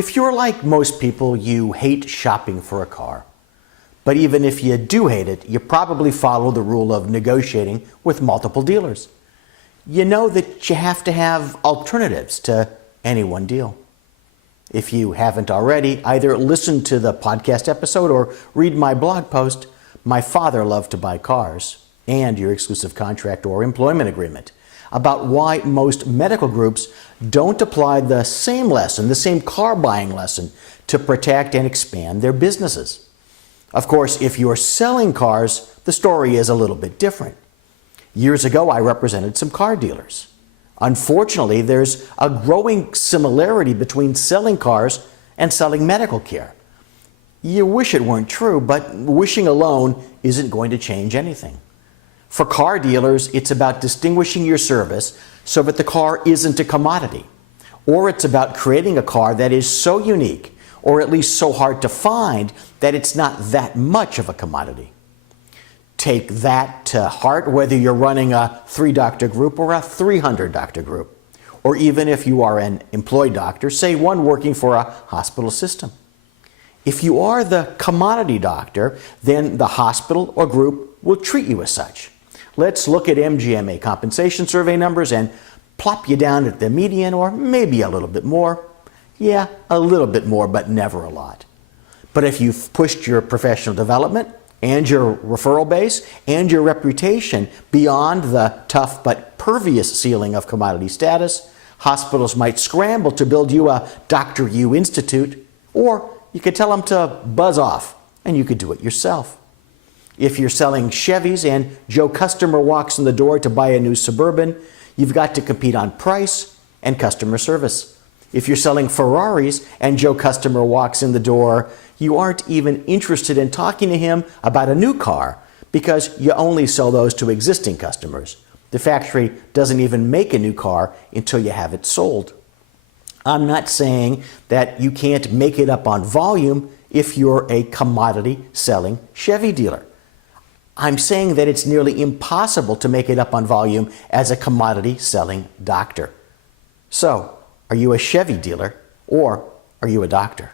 If you're like most people, you hate shopping for a car. But even if you do hate it, you probably follow the rule of negotiating with multiple dealers. You know that you have to have alternatives to any one deal. If you haven't already, either listen to the podcast episode or read my blog post, My Father Loved to Buy Cars, and your exclusive contract or employment agreement, about why most medical groups don't apply the same car buying lesson to protect and expand their businesses. Of course, if you're selling cars, the story is a little bit different. Years ago, I represented some car dealers. Unfortunately, there's a growing similarity between selling cars and selling medical care. You wish it weren't true, but wishing alone isn't going to change anything. For car dealers, it's about distinguishing your service so that the car isn't a commodity. Or it's about creating a car that is so unique, or at least so hard to find, that it's not that much of a commodity. Take that to heart whether you're running a 3-doctor group or a 300-doctor group. Or even if you are an employed doctor, say one working for a hospital system. If you are the commodity doctor, then the hospital or group will treat you as such. Let's look at MGMA compensation survey numbers and plop you down at the median, or maybe a little bit more. Yeah, a little bit more, but never a lot. But if you've pushed your professional development and your referral base and your reputation beyond the tough but pervious ceiling of commodity status, hospitals might scramble to build you a Dr. U Institute, or you could tell them to buzz off, and you could do it yourself. If you're selling Chevys and Joe Customer walks in the door to buy a new Suburban, you've got to compete on price and customer service. If you're selling Ferraris and Joe Customer walks in the door, you aren't even interested in talking to him about a new car because you only sell those to existing customers. The factory doesn't even make a new car until you have it sold. I'm not saying that you can't make it up on volume if you're a commodity selling Chevy dealer. I'm saying that it's nearly impossible to make it up on volume as a commodity selling doctor. So, are you a Chevy dealer or are you a doctor?